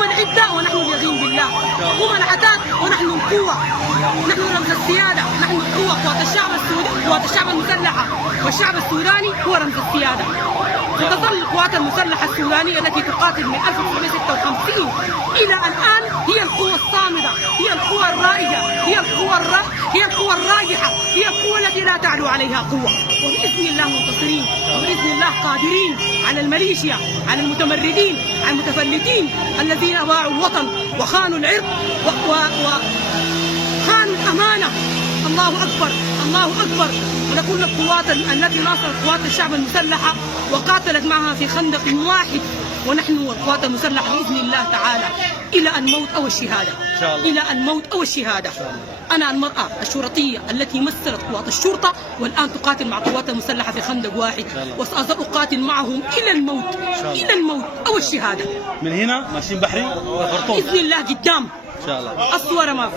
هم العدة ونحن اليقين بالله، هم العتاد ونحن القوة، نحن رمز السيادة، نحن القوة. قوات الشعب السوداني، قوات الشعب المسلحة والشعب السوداني هو رمز السيادة. ستظل القوات المسلحة السودانية التي تقاتل من 1956 إلى الآن هي القوة الصامدة، هي القوة الرائجة، هي القوة الراجحة، هي القوة التي لا تعلو عليها قوة. وبإذن الله منتصرين، وبإذن الله قادرين على الميليشيا، على المتمردين، على المتفلتين الذين باعوا الوطن وخانوا العرض وخانوا الأمانة. الله أكبر، الله أكبر. ولكل القوات التي ناصرت قوات الشعب المسلحة وقاتلت معها في خندق واحد، ونحن والقوات المسلحة بإذن الله تعالى إلى الموت أو الشهادة، إلى الموت أو الشهادة. أنا المرأة الشرطية التي مثلت قوات الشرطة والآن تقاتل مع قوات المسلحة في خندق واحد، وسأظل أقاتل معهم إلى الموت، إلى الموت أو الشهادة. من هنا ماشيين بحري والخرطوم بإذن الله قدام إن شاء الله. الصورة ما في.